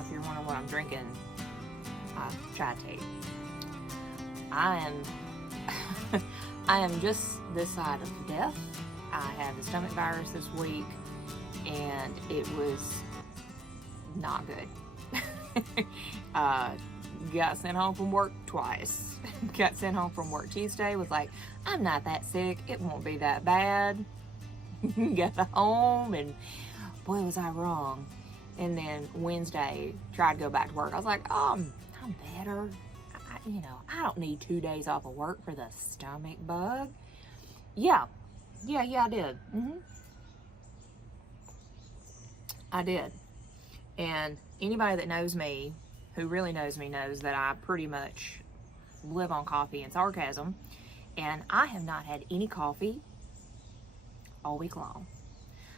If you're wondering what I'm drinking, chai tea. I am just this side of death. I had the stomach virus this week, and it was not good. Got sent home from work twice. Got sent home from work Tuesday, was like, I'm not that sick, it won't be that bad. Got home, and boy was I wrong. And then Wednesday, tried to go back to work. I was like, oh, I'm better. I don't need 2 days off of work for the stomach bug. Yeah, I did. I did. And anybody that knows me, who really knows me, knows that I pretty much live on coffee and sarcasm. And I have not had any coffee all week long.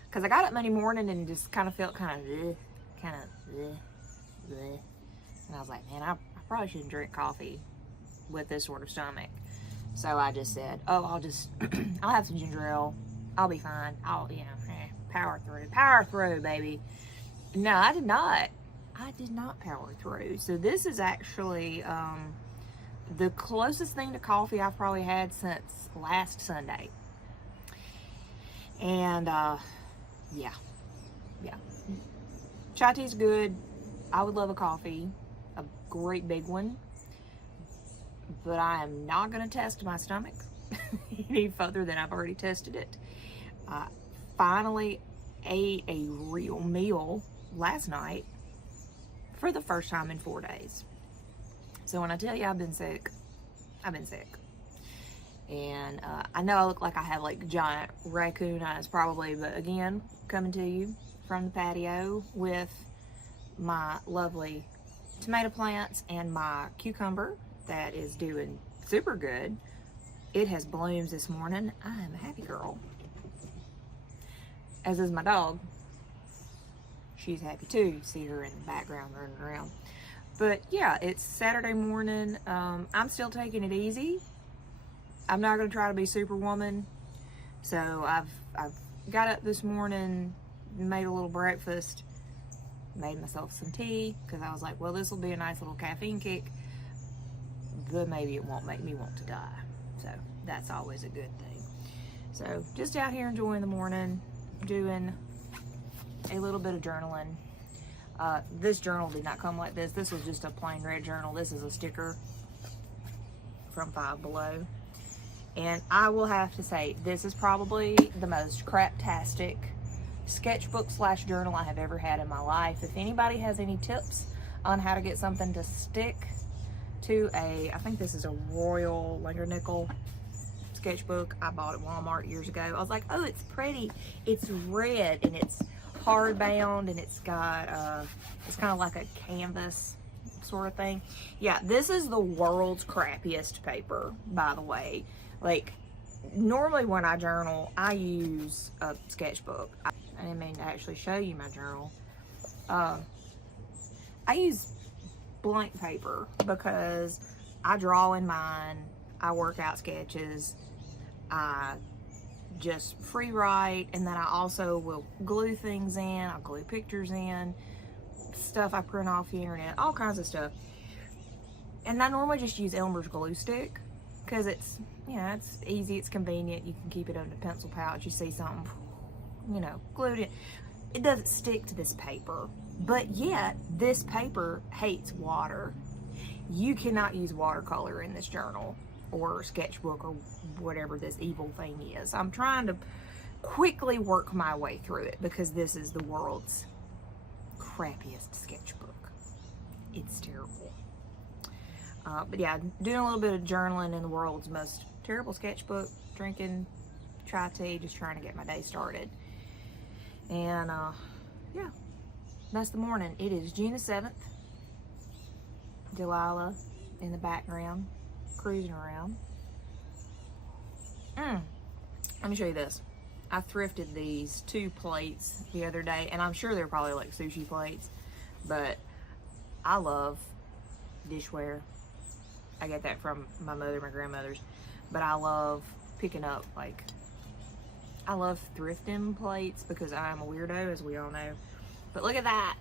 Because I got up Monday morning and just kind of felt and I was like, man, I probably shouldn't drink coffee with this sort of stomach. So I just said, oh, I'll have some ginger ale. I'll be fine. Power through, baby. No, I did not. I did not power through. So this is actually the closest thing to coffee I've probably had since last Sunday. And yeah. Chai tea's good. I would love a coffee, a great big one, but I am not going to test my stomach any further than I've already tested it. Finally ate a real meal last night for the first time in 4 days. So when I tell you I've been sick, I've been sick. And I know I look like I have like giant raccoon eyes probably, but again, coming to you from the patio with my lovely tomato plants and my cucumber that is doing super good. It has blooms this morning. I am a happy girl. As is my dog. She's happy too. You see her in the background running around. But yeah, it's Saturday morning. I'm still taking it easy. I'm not going to try to be Superwoman. So I've got up this morning, made a little breakfast, made myself some tea, because I was like, well, this will be a nice little caffeine kick, but maybe it won't make me want to die. So that's always a good thing. So just out here enjoying the morning, doing a little bit of journaling. This journal did not come like this. This was just a plain red journal. This is a sticker from Five Below. And I will have to say, this is probably the most craptastic sketchbook / journal I have ever had in my life. If anybody has any tips on how to get something to stick to I think this is a Royal Nickel sketchbook. I bought at Walmart years ago. I was like, oh, it's pretty. It's red and it's hardbound and it's got, it's kind of like a canvas sort of thing. Yeah, this is the world's crappiest paper, by the way. Like, normally when I journal, I use a sketchbook. I didn't mean to actually show you my journal. I use blank paper because I draw in mine, I work out sketches, I just free write, and then I also will glue things in. I'll glue pictures in, stuff I print off the internet, all kinds of stuff. And I normally just use Elmer's glue stick because it's, it's easy, it's convenient. You can keep it in a pencil pouch. You see something, glued in. It doesn't stick to this paper, but yet this paper hates water. You cannot use watercolor in this journal or sketchbook or whatever this evil thing is. I'm trying to quickly work my way through it because this is the world's crappiest sketchbook. It's terrible. But yeah, doing a little bit of journaling in the world's most terrible sketchbook, drinking chai tea, just trying to get my day started. And yeah, that's the morning. It is June the 7th. Delilah in the background, cruising around. Let me show you this. I thrifted these 2 plates the other day, and I'm sure they're probably like sushi plates, but I love dishware. I get that from my mother, my grandmother's, but I love picking up, like, I love thrifting plates because I'm a weirdo, as we all know. But look at that.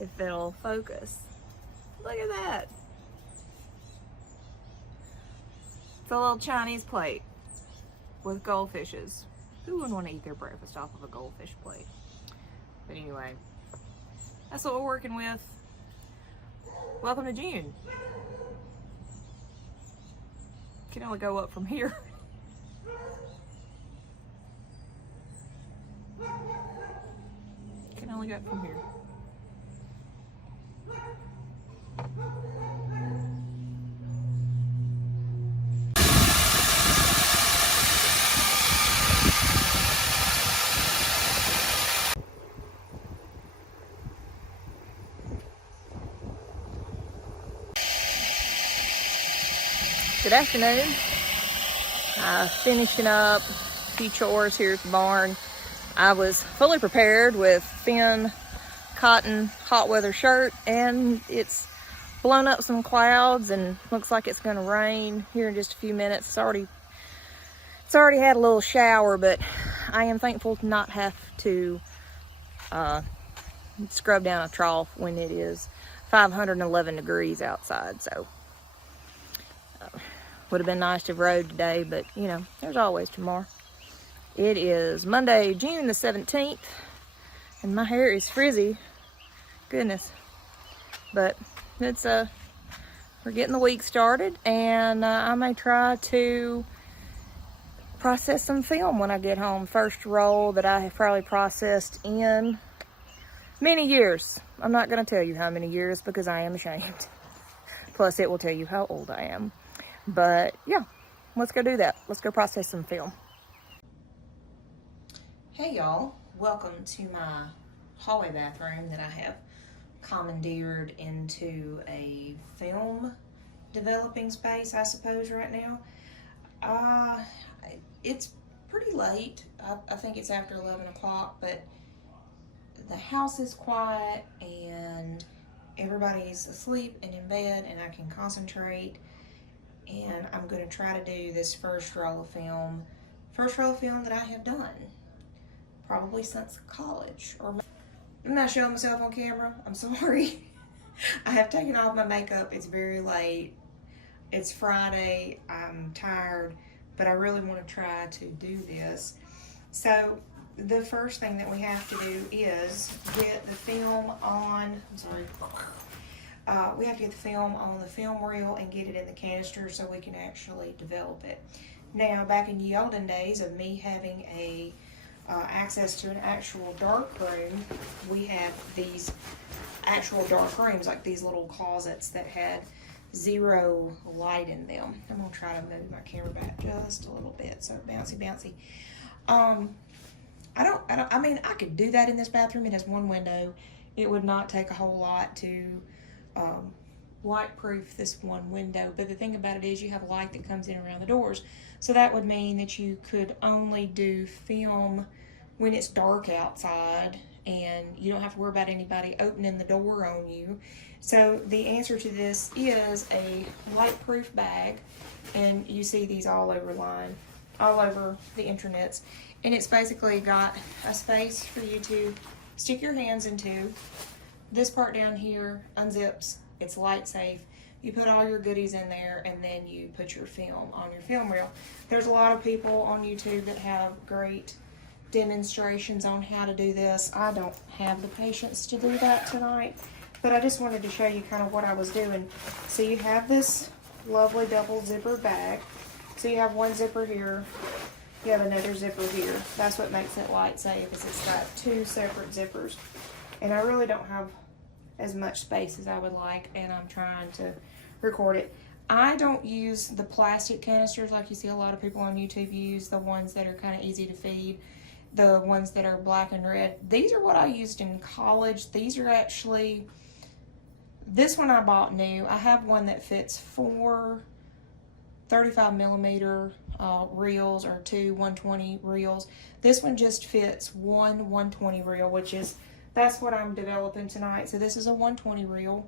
if it'll focus. Look at that. It's a little Chinese plate with goldfishes. Who wouldn't want to eat their breakfast off of a goldfish plate? But anyway, that's what we're working with. Welcome to June. Can only go up from here. Can only go up from here. Good afternoon. Finishing up a few chores here at the barn. I was fully prepared with thin cotton hot weather shirt, and it's blown up some clouds and looks like it's going to rain here in just a few minutes. It's already had a little shower, but I am thankful to not have to scrub down a trough when it is 511 degrees outside. So would have been nice to have rode today, but you know, there's always tomorrow. It is Monday, June the 17th, and my hair is frizzy. Goodness. But it's we're getting the week started, and I may try to process some film when I get home. First roll that I have probably processed in many years. I'm not going to tell you how many years because I am ashamed. Plus it will tell you how old I am. But yeah, let's go do that. Let's go process some film. Hey y'all, welcome to my hallway bathroom that I have commandeered into a film developing space, I suppose, right now. It's pretty late. I think it's after 11 o'clock, but the house is quiet and everybody's asleep and in bed, and I can concentrate. And I'm going to try to do this first roll of film that I have done probably since college. Or I'm not showing myself on camera. I'm sorry. I have taken off my makeup. It's very late. It's Friday. I'm tired, but I really want to try to do this. So the first thing that we have to do is get the film on. I'm sorry. We have to get the film on the film reel and get it in the canister so we can actually develop it. Now, back in the olden days of me having a access to an actual dark room, we had these actual dark rooms, like these little closets that had zero light in them. I'm gonna try to move my camera back just a little bit so bouncy. I mean, I could do that in this bathroom. It has one window. It would not take a whole lot to light-proof this one window, but the thing about it is you have light that comes in around the doors, so that would mean that you could only do film when it's dark outside and you don't have to worry about anybody opening the door on you. So the answer to this is a light-proof bag, and you see these all over the intranets, and it's basically got a space for you to stick your hands into. This part down here unzips. It's light safe. You put all your goodies in there, and then you put your film on your film reel. There's a lot of people on YouTube that have great demonstrations on how to do this. I don't have the patience to do that tonight, but I just wanted to show you kind of what I was doing. So you have this lovely double zipper bag. So you have one zipper here, you have another zipper here. That's what makes it light safe, is it's got two separate zippers. And I really don't have as much space as I would like, and I'm trying to record it. I don't use the plastic canisters like you see a lot of people on YouTube use, the ones that are kind of easy to feed, the ones that are black and red. These are what I used in college. These are actually, this one I bought new. I have one that fits 4 35mm reels or 2 120 reels. This one just fits 1 120 reel, which is, that's what I'm developing tonight. So this is a 120 reel.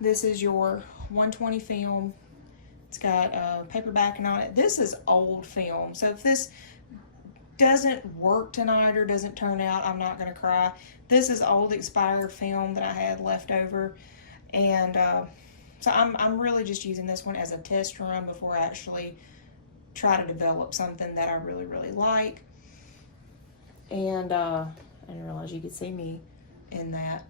This is your 120 film. It's got paper backing on it. This is old film. So if this doesn't work tonight or doesn't turn out, I'm not going to cry. This is old expired film that I had left over, and so I'm really just using this one as a test run before I actually try to develop something that I really, really like. And I didn't realize you could see me in that.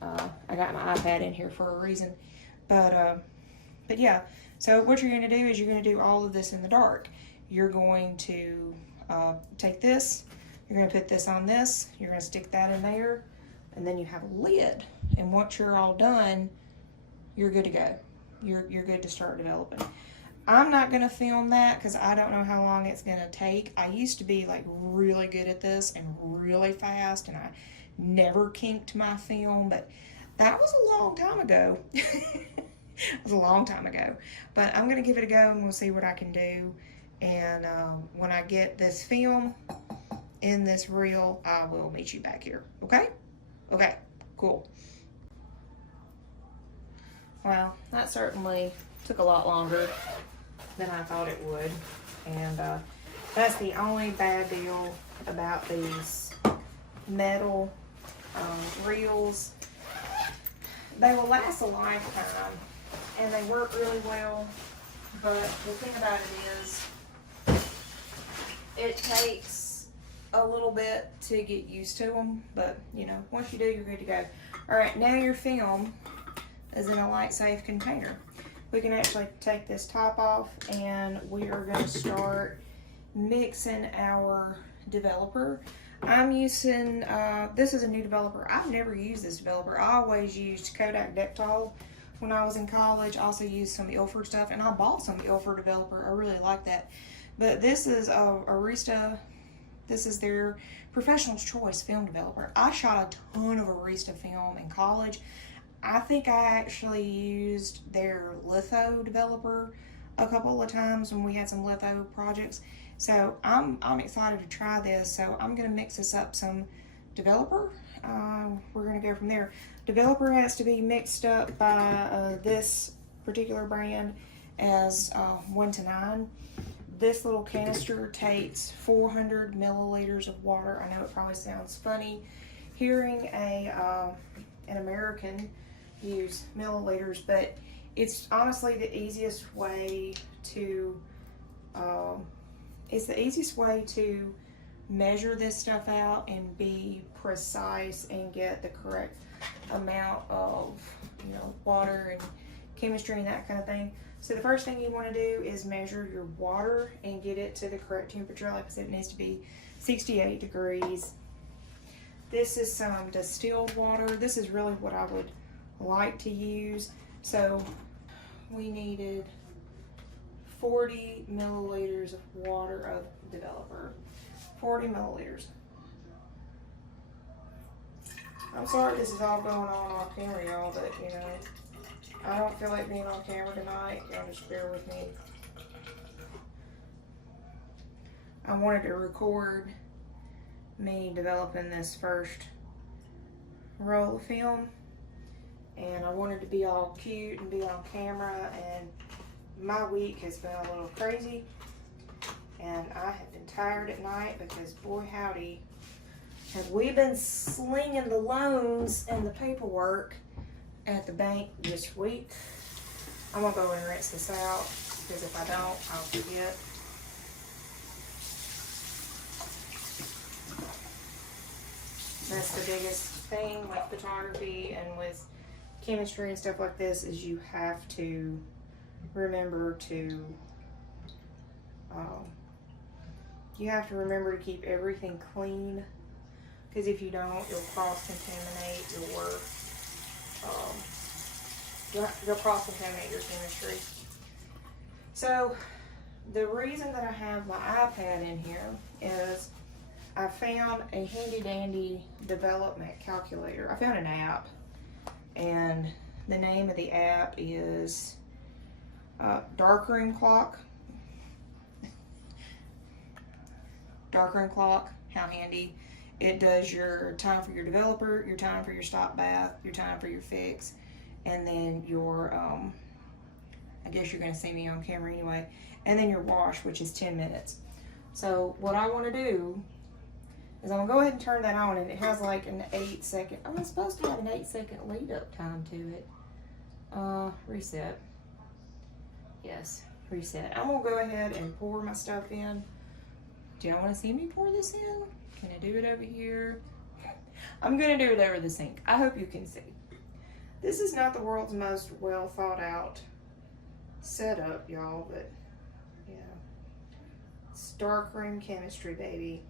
I got my iPad in here for a reason. But yeah, so what you're going to do is you're going to do all of this in the dark. You're going to take this, you're going to put this on this, you're going to stick that in there, and then you have a lid. And once you're all done, you're good to go. You're good to start developing. I'm not going to film that because I don't know how long it's going to take. I used to be like really good at this and really fast, and I never kinked my film, but that was a long time ago. It was a long time ago. But I'm going to give it a go and we'll see what I can do. And when I get this film in this reel, I will meet you back here. Okay? Okay, cool. Well, that certainly took a lot longer than I thought it would. And that's the only bad deal about these metal reels. They will last a lifetime and they work really well, but the thing about it is it takes a little bit to get used to them, but you know, once you do, you're good to go. All right, now your film is in a light safe container. We can actually take this top off and we are going to start mixing our developer. I'm using, this is a new developer. I've never used this developer. I always used Kodak Dectol when I was in college. I also used some Ilford stuff, and I bought some Ilford developer. I really like that. But this is Arista. This is their Professional's Choice film developer. I shot a ton of Arista film in college. I think I actually used their litho developer a couple of times when we had some litho projects. So I'm excited to try this. So I'm going to mix this up some developer. We're going to go from there. Developer has to be mixed up by this particular brand as 1:9. This little canister takes 400 milliliters of water. I know it probably sounds funny hearing an American use milliliters, but it's honestly the easiest way to measure this stuff out and be precise and get the correct amount of, you know, water and chemistry and that kind of thing. So the first thing you want to do is measure your water and get it to the correct temperature. Like I said, it needs to be 68 degrees. This is some distilled water. This is really what I would like to use. So we needed 40 milliliters of water of developer. 40 milliliters. I'm sorry this is all going on off camera, y'all, but you know, I don't feel like being on camera tonight. Y'all just bear with me. I wanted to record me developing this first roll of film, and I wanted to be all cute and be on camera, and my week has been a little crazy, and I have been tired at night because boy howdy have we been slinging the loans and the paperwork at the bank this week. I'm gonna go and rinse this out because if I don't, I'll forget. That's the biggest thing with photography and with chemistry and stuff like this, is you have to remember to keep everything clean, because if you don't, you'll cross-contaminate your work. You'll cross-contaminate your chemistry. So the reason that I have my iPad in here is I found a handy-dandy development calculator. I found an app, and the name of the app is Darkroom Clock. Darkroom Clock, how handy. It does your time for your developer, your time for your stop bath, your time for your fix, and then your, I guess you're gonna see me on camera anyway, and then your wash, which is 10 minutes. So what I want to do is I'm going to go ahead and turn that on, and it has like an 8-second, I'm supposed to have an 8-second lead up time to it. Reset. Yes, reset. I'm going to go ahead and pour my stuff in. Do y'all want to see me pour this in? Can I do it over here? I'm going to do it over the sink. I hope you can see. This is not the world's most well thought out setup, y'all, but yeah. It's darkroom chemistry, baby.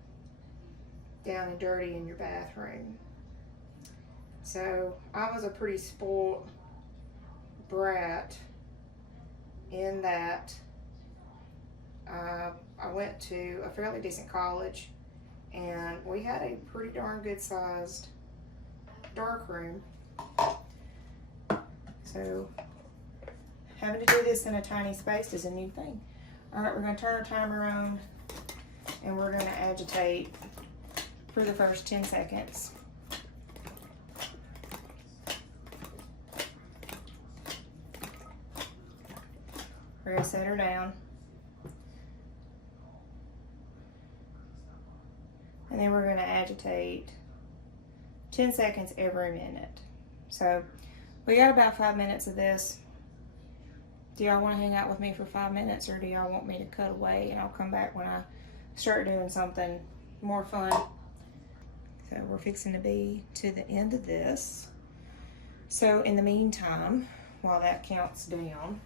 Down and dirty in your bathroom. So I was a pretty spoiled brat in that I went to a fairly decent college, and we had a pretty darn good sized darkroom. So having to do this in a tiny space is a new thing. All right, we're going to turn our timer on, and we're going to agitate for the first 10 seconds. We're going to set her down. And then we're going to agitate 10 seconds every minute. So we got about 5 minutes of this. Do y'all want to hang out with me for 5 minutes, or do y'all want me to cut away and I'll come back when I start doing something more fun? So we're fixing to be to the end of this. So in the meantime, while that counts down,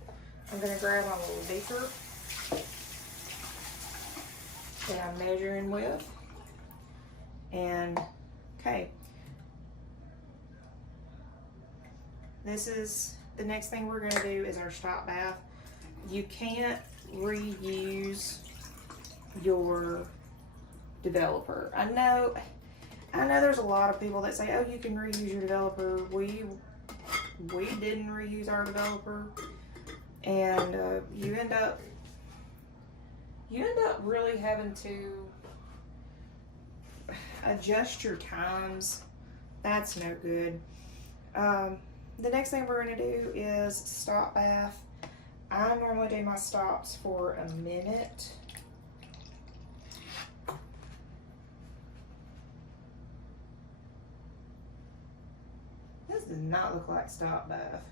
I'm going to grab my little beaker that I'm measuring with. And, okay. This is, the next thing we're going to do is our stop bath. You can't reuse your developer. I know there's a lot of people that say, oh, you can reuse your developer. We didn't reuse our developer, and you end up really having to adjust your times. That's no good. The next thing we're going to do is stop bath. I normally do my stops for a minute. This does not look like stop bath.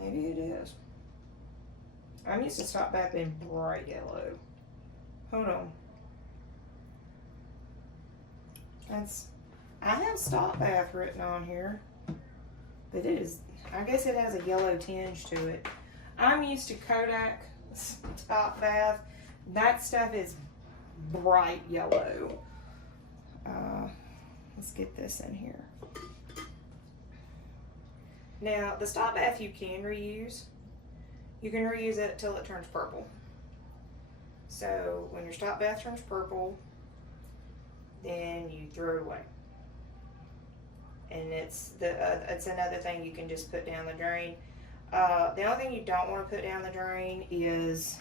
Maybe it is. I'm used to stop bath being bright yellow. Hold on. I have stop bath written on here, but it is, I guess it has a yellow tinge to it. I'm used to Kodak stop bath. That stuff is bright yellow. Let's get this in here. Now, the stop bath you can reuse. You can reuse it till it turns purple. So when your stop bath turns purple, then you throw it away. And it's another thing you can just put down the drain. The only thing you don't want to put down the drain is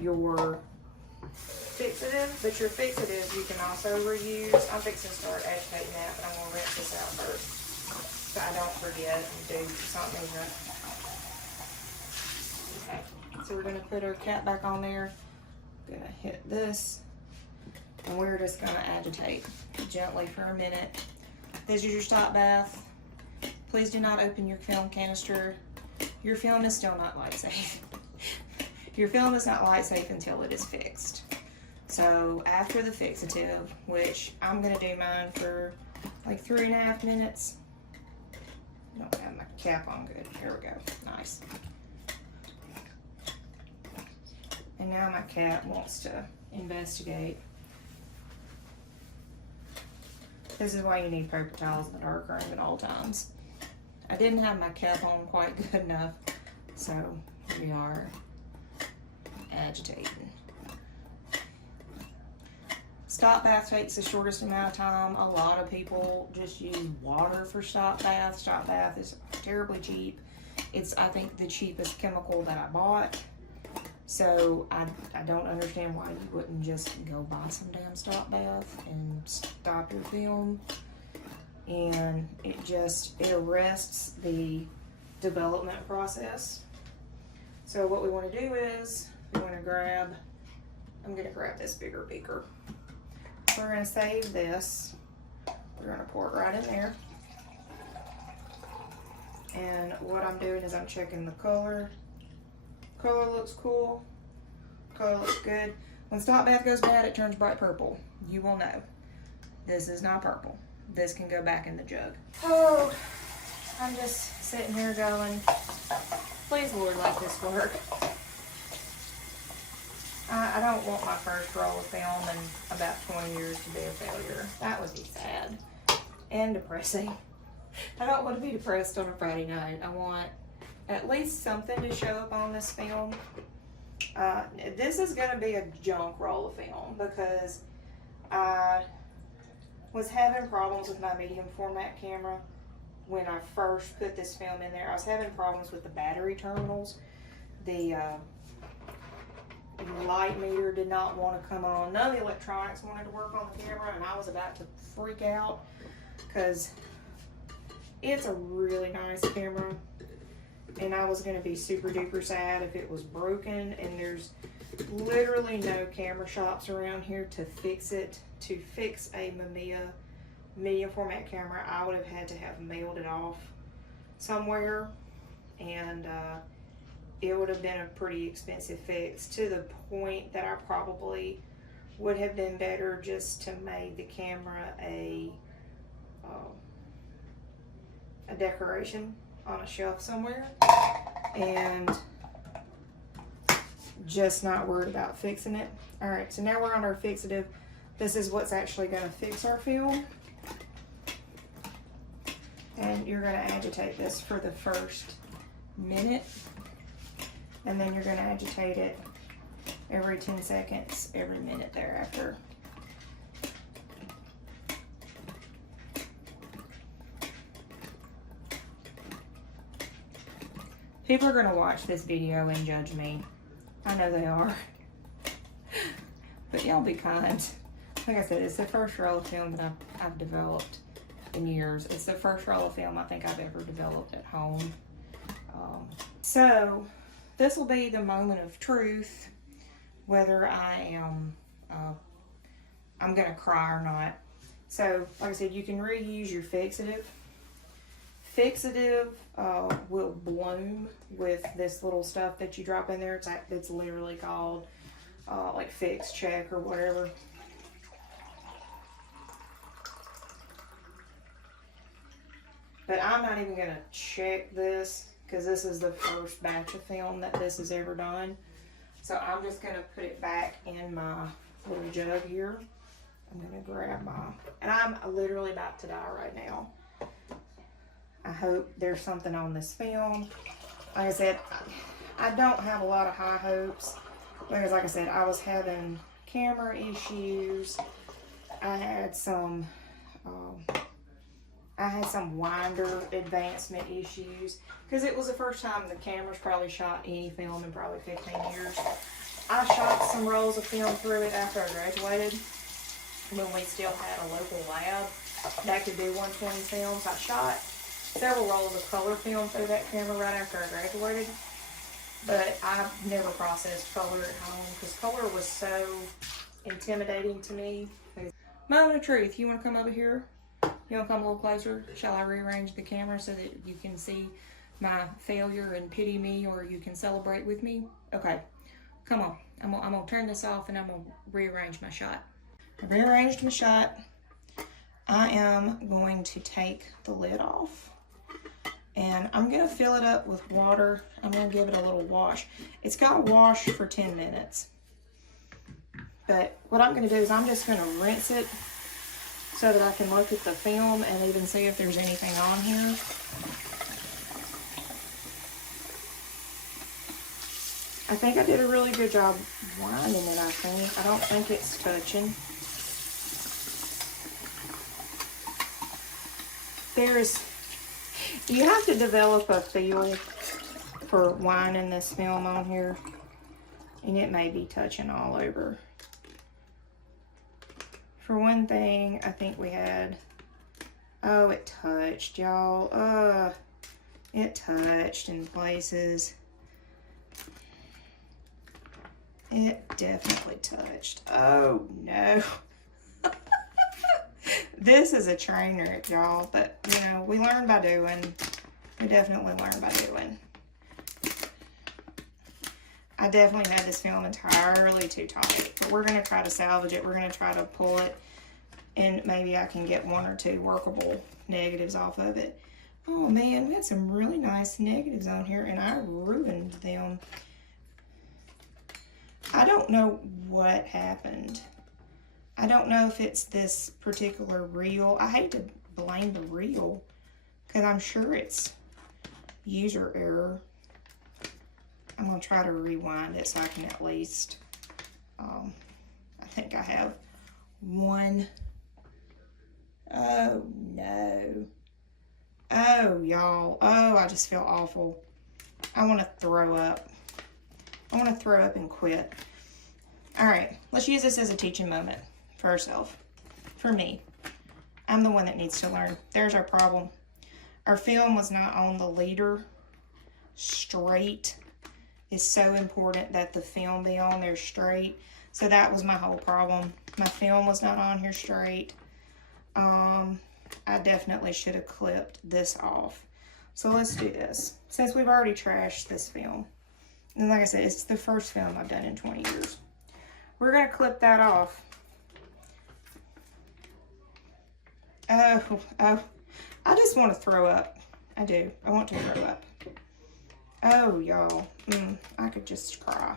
your fixative, but your fixative you can also reuse. I'm fixing to start agitating that, but I'm going to rinse this out first so I don't forget and do something different. Okay, so we're going to put our cap back on there. Going to hit this, and we're just going to agitate gently for a minute. This is your stop bath. Please do not open your film canister. Your film is still not light safe. Your film is not light safe until it is fixed. So after the fixative, which I'm going to do mine for like 3.5 minutes. I don't have my cap on good. Here we go. Nice. And now my cat wants to investigate. This is why you need paper towels in the dark room at all times. I didn't have my cap on quite good enough, so we are agitating. Stop bath takes the shortest amount of time. A lot of people just use water for stop bath. Stop bath is terribly cheap. It's, I think, the cheapest chemical that I bought. So I don't understand why you wouldn't just go buy some damn stop bath and stop your film. And it arrests the development process. So what we want to do is I'm gonna grab this bigger beaker. We're gonna save this. We're gonna pour it right in there. And what I'm doing is I'm checking the color. Color looks cool. Color looks good. When stop bath goes bad, it turns bright purple. You will know. This is not purple. This can go back in the jug. Oh, I'm just sitting here going, please Lord, let this work. I don't want my first roll of film in about 20 years to be a failure. That would be sad and depressing. I don't want to be depressed on a Friday night. I want at least something to show up on this film. This is going to be a junk roll of film because I was having problems with my medium format camera when I first put this film in there. I was having problems with the battery terminals. The light meter did not want to come on. None of the electronics wanted to work on the camera, and I was about to freak out because it's a really nice camera, and I was going to be super duper sad if it was broken, and there's literally no camera shops around here to fix it. To fix a Mamiya medium format camera, I would have had to have mailed it off somewhere, and it would have been a pretty expensive fix, to the point that I probably would have been better just to make the camera a decoration on a shelf somewhere and just not worried about fixing it. All right, so now we're on our fixative. This is what's actually going to fix our film. And you're going to agitate this for the first minute, and then you're going to agitate it every 10 seconds, every minute thereafter. People are going to watch this video and judge me. I know they are. But y'all be kind. Like I said, it's the first roll of film that I've developed in years. It's the first roll of film I think I've ever developed at home. So this will be the moment of truth, whether I am I'm gonna cry or not. So like I said, you can reuse your fixative. Fixative will bloom with this little stuff that you drop in there. It's literally called like Fix Check or whatever. But I'm not even going to check this because this is the first batch of film that this has ever done. So I'm just going to put it back in my little jug here. I'm going to grab and I'm literally about to die right now. I hope there's something on this film. Like I said, I don't have a lot of high hopes because, like I said, I was having camera issues. I had some winder advancement issues because it was the first time the camera's probably shot any film in probably 15 years. I shot some rolls of film through it after I graduated when we still had a local lab that could do 120 films. I shot several rolls of color film through that camera right after I graduated, but I've never processed color at home because color was so intimidating to me. Moment of truth, you want to come over here? You want to come a little closer? Shall I rearrange the camera so that you can see my failure and pity me, or you can celebrate with me? Okay, come on. I'm gonna turn this off and I'm gonna rearrange my shot. I rearranged my shot. I am going to take the lid off and I'm gonna fill it up with water. I'm gonna give it a little wash. It's got wash for 10 minutes. But what I'm gonna do is I'm just gonna rinse it so that I can look at the film and even see if there's anything on here. I think I did a really good job winding it, I think. I don't think it's touching. You have to develop a feel for winding this film on here, and it may be touching all over. For one thing, I think we had, oh, it touched, y'all. It touched in places. It definitely touched. Oh no. This is a train wreck, y'all, but you know, we learn by doing. We definitely learn by doing. I definitely had this film entirely too tight, but we're going to try to salvage it. We're going to try to pull it, and maybe I can get 1 or 2 workable negatives off of it. Oh man, we had some really nice negatives on here, and I ruined them. I don't know what happened. I don't know if it's this particular reel. I hate to blame the reel, because I'm sure it's user error. I'm going to try to rewind it so I can at least, I think I have 1. Oh no. Oh y'all. Oh, I just feel awful. I want to throw up. I want to throw up and quit. All right, let's use this as a teaching moment for ourselves. For me. I'm the one that needs to learn. There's our problem. Our film was not on the leader straight. It's so important that the film be on there straight. So that was my whole problem. My film was not on here straight. I definitely should have clipped this off. So let's do this. Since we've already trashed this film. And like I said, it's the first film I've done in 20 years. We're going to clip that off. Oh, I just want to throw up. I do. I want to throw up. Oh, y'all. I could just cry.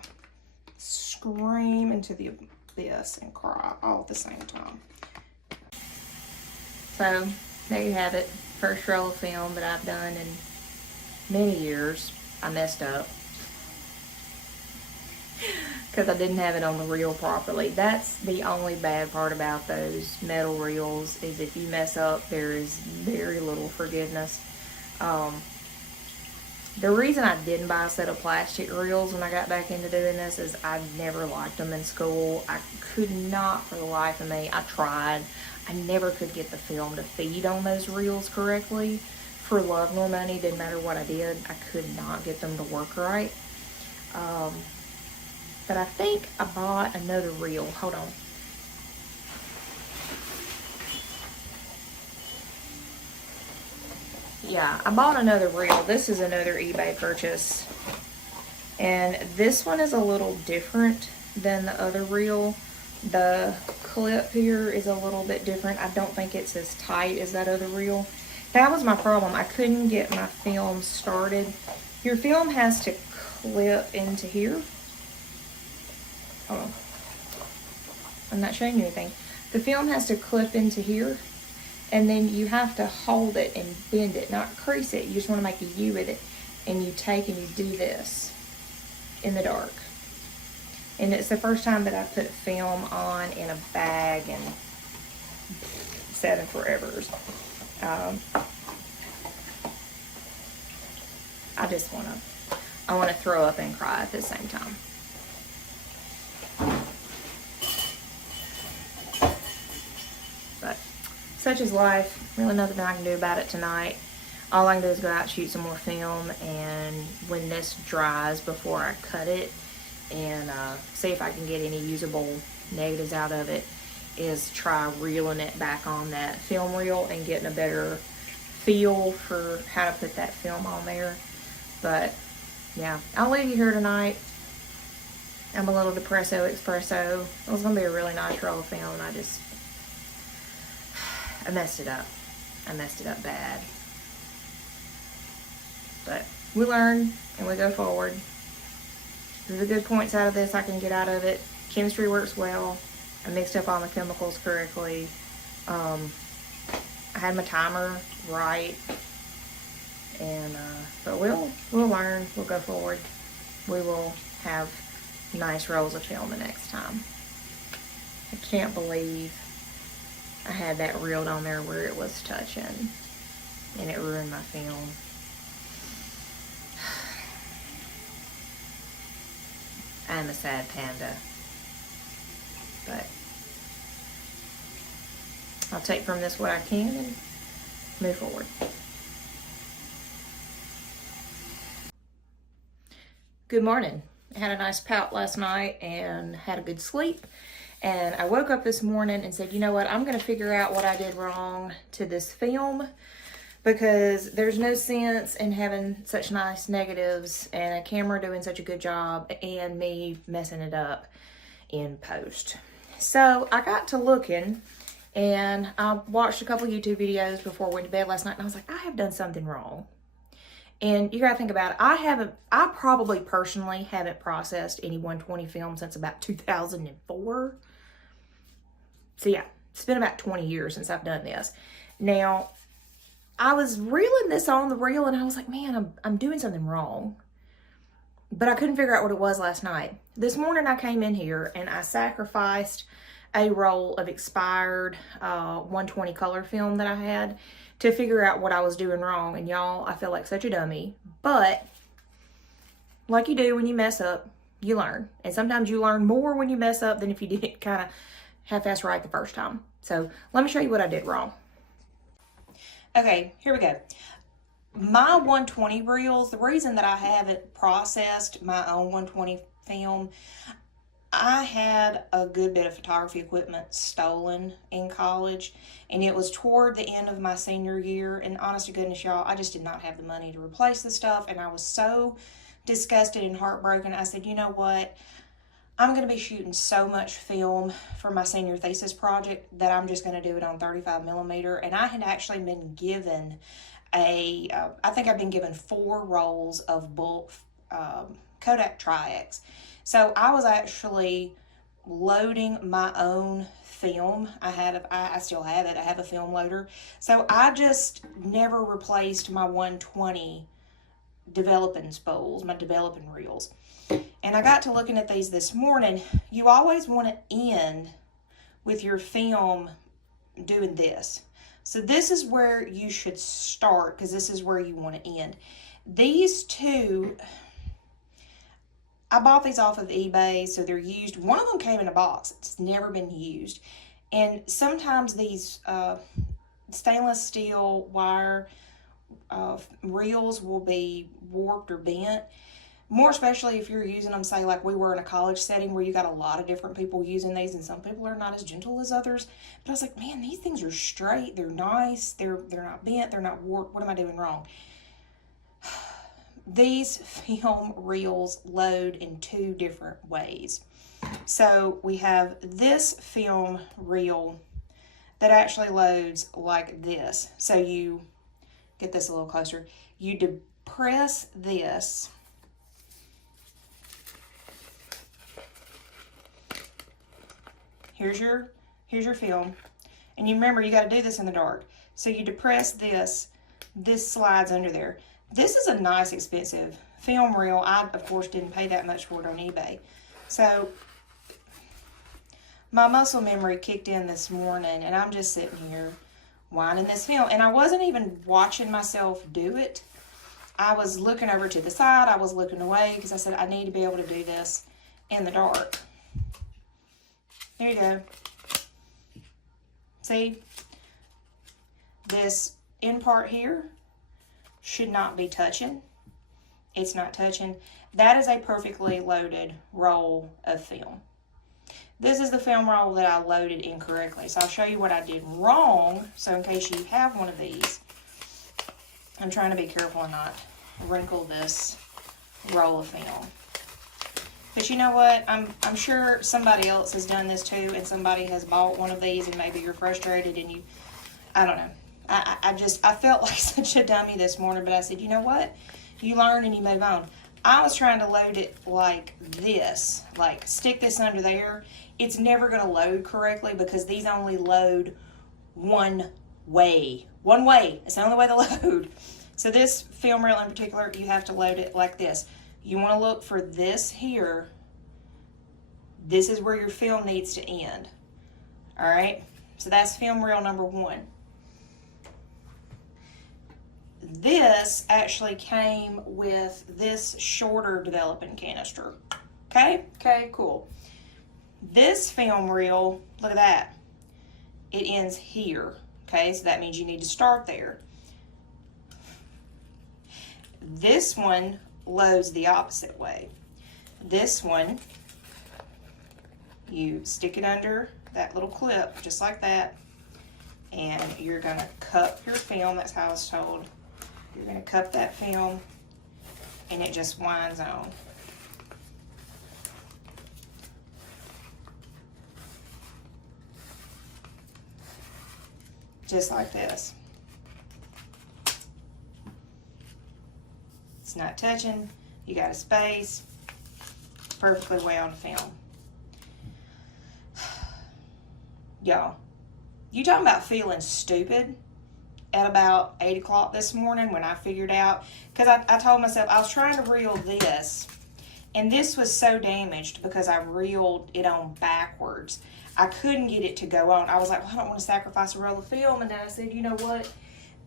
Scream into the abyss and cry all at the same time. So, there you have it. First roll of film that I've done in many years. I messed up. Because I didn't have it on the reel properly. That's the only bad part about those metal reels, is if you mess up, there is very little forgiveness. The reason I didn't buy a set of plastic reels when I got back into doing this is I never liked them in school. I could not for the life of me. I tried. I never could get the film to feed on those reels correctly. For love nor money, didn't matter what I did, I could not get them to work right. But I think I bought another reel. Hold on. Yeah, I bought another reel. This is another eBay purchase. And this one is a little different than the other reel. The clip here is a little bit different. I don't think it's as tight as that other reel. That was my problem. I couldn't get my film started. Your film has to clip into here. Hold on. I'm not showing you anything. The film has to clip into here. And then you have to hold it and bend it, not crease it. You just want to make a U with it. And you take and you do this in the dark. And it's the first time that I put film on in a bag in 7 forevers. I want to throw up and cry at the same time. But such is life. Really nothing I can do about it tonight. All I can do is go out and shoot some more film, and when this dries before I cut it and see if I can get any usable negatives out of it, is try reeling it back on that film reel and getting a better feel for how to put that film on there. But yeah, I'll leave you here tonight. I'm a little depresso espresso. It was going to be a really nice roll of film, and I messed it up. I messed it up bad. But we learn and we go forward. The good points out of this I can get out of it. Chemistry works well. I mixed up all my chemicals correctly. I had my timer right. And but we'll learn. We'll go forward. We will have nice rolls of film the next time. I can't believe I had that reeled on there where it was touching, and it ruined my film. I'm a sad panda, but I'll take from this what I can and move forward. Good morning. had a nice pout last night and had a good sleep. And I woke up this morning and said, you know what, I'm going to figure out what I did wrong to this film, because there's no sense in having such nice negatives and a camera doing such a good job and me messing it up in post. So I got to looking, and I watched a couple YouTube videos before I went to bed last night, and I was like, I have done something wrong. And you gotta think about it. I probably personally haven't processed any 120 film since about 2004. So yeah, it's been about 20 years since I've done this. Now, I was reeling this on the reel, and I was like, man, I'm doing something wrong. But I couldn't figure out what it was last night. This morning I came in here and I sacrificed a roll of expired 120 color film that I had to figure out what I was doing wrong. And y'all, I feel like such a dummy. But like you do when you mess up, you learn. And sometimes you learn more when you mess up than if you did it kind of half-assed right the first time. So let me show you what I did wrong. Okay, here we go. My 120 reels, the reason that I haven't processed my own 120 film, I had a good bit of photography equipment stolen in college, and it was toward the end of my senior year, and honest to goodness, y'all, I just did not have the money to replace the stuff, and I was so disgusted and heartbroken. I said, you know what? I'm going to be shooting so much film for my senior thesis project that I'm just going to do it on 35 millimeter, and I had actually been given I think I've been given 4 rolls of bulk Kodak Tri-X. So I was actually loading my own film. I still have it. I have a film loader. So I just never replaced my 120 developing spools, my developing reels. And I got to looking at these this morning. You always want to end with your film doing this. So this is where you should start, because this is where you want to end. These two, I bought these off of eBay, so they're used. One of them came in a box. It's never been used. And sometimes these stainless steel wire reels will be warped or bent. More especially if you're using them, say like we were in a college setting where you got a lot of different people using these, and some people are not as gentle as others. But I was like, man, these things are straight, they're nice, they're not bent, they're not warped. What am I doing wrong? These film reels load in 2 different ways. So we have this film reel that actually loads like this. So you get this a little closer. You depress this. Here's your film, and you remember you got to do this in the dark. So you depress this slides under there. This is a nice expensive film reel. I of course didn't pay that much for it on eBay. So my muscle memory kicked in this morning, and I'm just sitting here winding this film, and I wasn't even watching myself do it. I was looking over to the side, I was looking away, because I said I need to be able to do this in the dark. There you go. See, this end part here should not be touching. It's not touching. That is a perfectly loaded roll of film. This is the film roll that I loaded incorrectly. So I'll show you what I did wrong. So in case you have one of these, I'm trying to be careful and not wrinkle this roll of film. But you know what? I'm sure somebody else has done this too, and somebody has bought one of these, and maybe you're frustrated and you, I don't know. I felt like such a dummy this morning, but I said, you know what? You learn and you move on. I was trying to load it like this, like stick this under there. It's never going to load correctly because these only load one way. One way. It's the only way to load. So this film reel in particular, you have to load it like this. You want to look for this here. This is where your film needs to end. All right? So that's film reel number 1. This actually came with this shorter developing canister. Okay? Okay, cool. This film reel, look at that. It ends here. Okay, so that means you need to start there. This one loads the opposite way. This one, you stick it under that little clip, just like that, and you're gonna cup your film. That's how I was told. You're gonna cup that film, and it just winds on. Just like this. It's not touching. You got a space. Perfectly wound film. Y'all, you talking about feeling stupid at about 8 o'clock this morning when I figured out, because I told myself I was trying to reel this, and this was so damaged because I reeled it on backwards. I couldn't get it to go on. I was like, well, I don't want to sacrifice a roll of film. And then I said, you know what?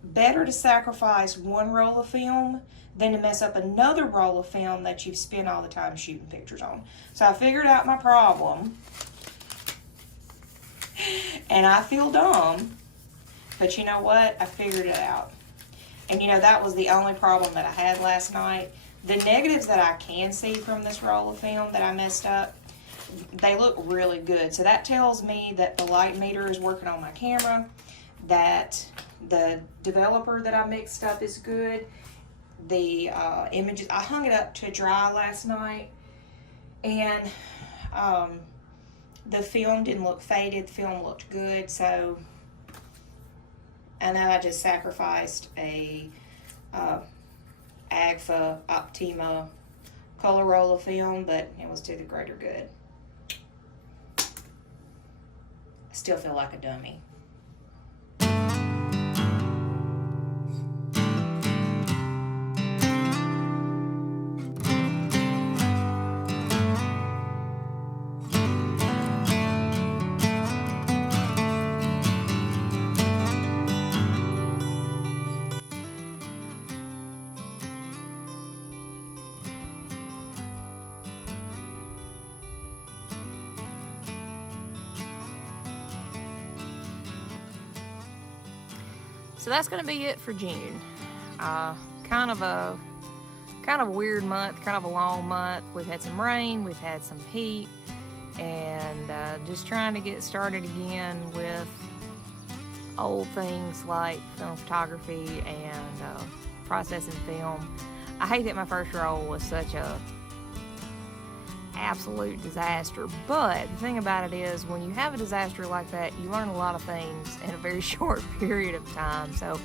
Better to sacrifice one roll of film than to mess up another roll of film that you've spent all the time shooting pictures on. So I figured out my problem. And I feel dumb. But you know what? I figured it out. And you know, that was the only problem that I had last night. The negatives that I can see from this roll of film that I messed up, they look really good. So that tells me that the light meter is working on my camera, that the developer that I mixed up is good. The images, I hung it up to dry last night, and the film didn't look faded. The film looked good. So I know I just sacrificed a Agfa Optima color roll of film, but it was to the greater good. I still feel like a dummy. So that's going to be it for June. Kind of a weird month, kind of a long month. We've had some rain, we've had some heat, and just trying to get started again with old things like film photography and processing film. I hate that my first roll was such a absolute disaster, but the thing about it is when you have a disaster like that, you learn a lot of things in a very short period of time. So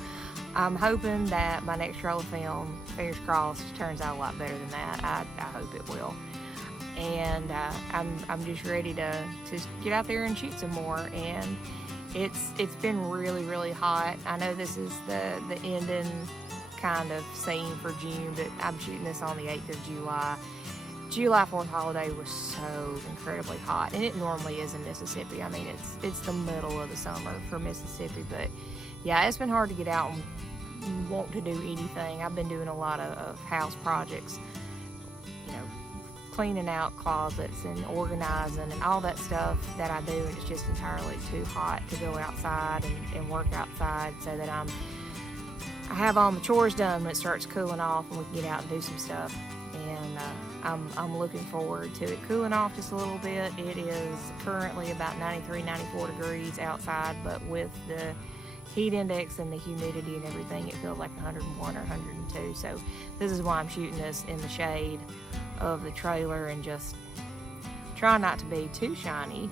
I'm hoping that my next roll of film, fingers crossed, turns out a lot better than that. I hope it will. And I'm just ready to get out there and shoot some more. And it's been really, really hot. I know this is the ending kind of scene for June, but I'm shooting this on the 8th of July. July 4th holiday was so incredibly hot, and it normally is in Mississippi. I mean, it's the middle of the summer for Mississippi, but yeah, it's been hard to get out and want to do anything. I've been doing a lot of house projects, you know, cleaning out closets and organizing and all that stuff that I do, and it's just entirely too hot to go outside and work outside, so that I have all my chores done when it starts cooling off and we can get out and do some stuff. And I'm looking forward to it cooling off just a little bit. It is currently about 93, 94 degrees outside, but with the heat index and the humidity and everything, it feels like 101 or 102. So this is why I'm shooting this in the shade of the trailer and just trying not to be too shiny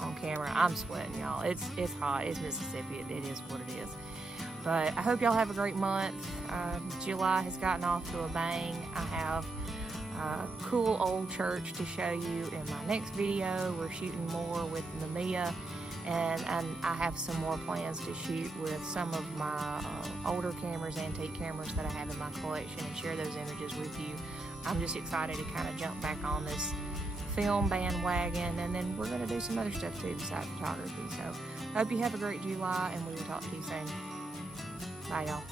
on camera. I'm sweating, y'all. It's hot. It's Mississippi. It is what it is. But I hope y'all have a great month. July has gotten off to a bang. I have a cool old church to show you in my next video. We're shooting more with Mamiya, and I have some more plans to shoot with some of my older cameras, antique cameras that I have in my collection, and share those images with you. I'm just excited to kind of jump back on this film bandwagon, and then we're going to do some other stuff too besides photography. So I hope you have a great July, and we will talk to you soon. Bye, y'all.